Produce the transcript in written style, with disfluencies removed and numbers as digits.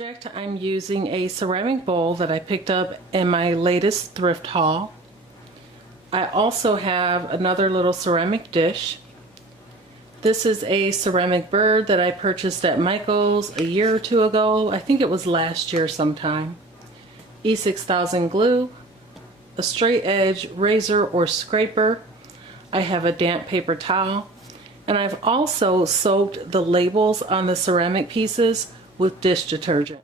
project, I'm using a ceramic bowl that I picked up in my latest thrift haul. I also have another little ceramic dish. This is a ceramic bird that I purchased at Michael's a year or two ago. I think it was last year sometime. E6000 glue, a straight edge razor or scraper. I have a damp paper towel, and I've also soaked the labels on the ceramic pieces with dish detergent.